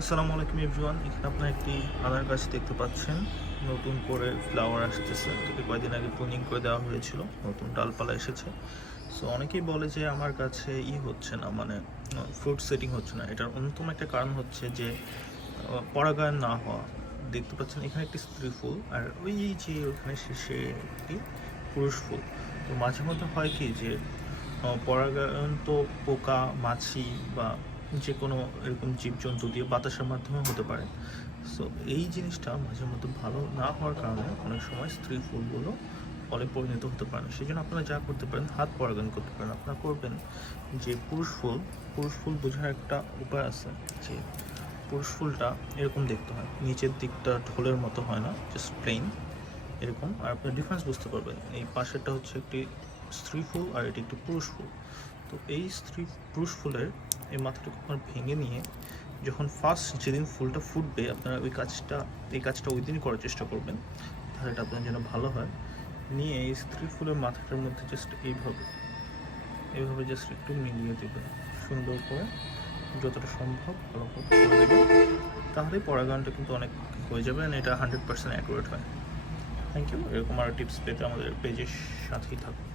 আসসালামু আলাইকুম এভরিওয়ান। এখানে আপনার একটি আদার গাছ দেখতে পাচ্ছেন, নতুন করে ফ্লাওয়ার আসতেছে। এটাকে কয়েকদিন আগে প্রুনিং করে দেওয়া হয়েছিল, নতুন ডালপালা এসেছে। সো অনেকেই বলে যে আমার কাছে হচ্ছে না, মানে ফ্রুট সেটিং হচ্ছে না। এটার অন্যতম একটা কারণ হচ্ছে যে পরাগায়ন না হওয়া। দেখতে পাচ্ছেন এখানে একটি স্ত্রী ফুল, আর ওই যে ওখানে শেষে একটি পুরুষ ফুল। তো মাঝে মধ্যে হয় কি যে পরাগায়ন তো পোকা, মাছি বা যে কোনো এরকম জীবজন্তু দিয়ে বাতাসের মাধ্যমে হতে পারে। সো এই জিনিসটা মাঝে মধ্যে ভালো না হওয়ার কারণে অনেক সময় স্ত্রী ফুলগুলো ফলে পরিণত হতে পারে না। সেই জন্য আপনারা যা করতে পারেন, হাত পরাগায়ন করতে পারেন। আপনারা করবেন যে পুরুষ ফুল বোঝার একটা উপায় আছে যে পুরুষ ফুলটা এরকম দেখতে হয়, নিচের দিকটা ঢোলের মতো হয় না, জাস্ট প্লেন এরকম। আর আপনি ডিফারেন্স বুঝতে পারবেন, এই পাশেরটা হচ্ছে একটি স্ত্রী ফুল আর এটি একটি পুরুষ ফুল। তো এই পুরুষ ফুলের এই মাথাটাকে আপনার ভেঙে নিয়ে যখন ফার্স্ট যেদিন ফুলটা ফুটবে, আপনারা এই কাজটা ওই দিনই করার চেষ্টা করবেন, তাহলে এটা আপনার জন্য ভালো হয়। নিয়ে এই স্ত্রী ফুলের মাথাটার মধ্যে জাস্ট এইভাবে জাস্ট একটু মিলিয়ে দেবেন সুন্দর করে, যতটা সম্ভব ভালো করে দেবেন। তাহলেই পরাগায়নটা কিন্তু অনেক হয়ে যাবে, আর এটা 100% অ্যাকুরেট হয়। Thank you. এরকম আরও টিপস পেতে আমাদের পেজের সাথেই থাকুন।